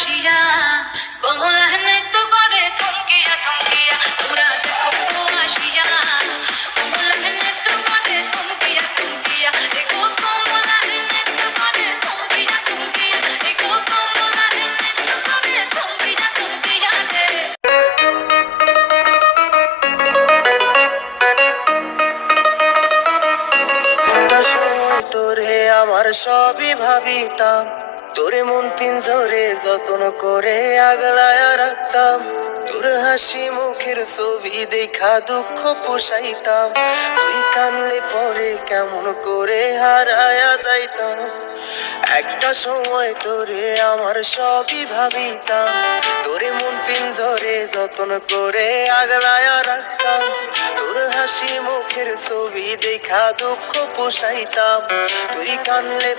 আসিয়া কমলা নৃত্য করে থমকিয়া থমকিয়া তোরা দেখো আসিয়া কমলা নৃত্য করে থমকিয়া থমকিয়া দেখো কমলা নৃত্য করে থমকিয়া থমকিয়া দেখো কমলা নৃত্য করে থমকিয়া থমকিয়া তোরে আমার সবই ভাবিতাম, তোরে মন পিঞ্জরে যত্ন করে আগলায়া রাখতাম। তোর হাসি মুখের ছবি দেখা দুঃখ পোষাইতাম, তুই কানলে পরে কেমন করে হারায়া যাইতাম। একটা সময় তোরে আমার সবই ভাবিতাম, তোরে মন পিঞ্জরে যত্ন করে আগলায়া রাখতাম। তোর হাসি মুখের ছবি দেখা দুঃখ পোষাইতাম, তুই কানলে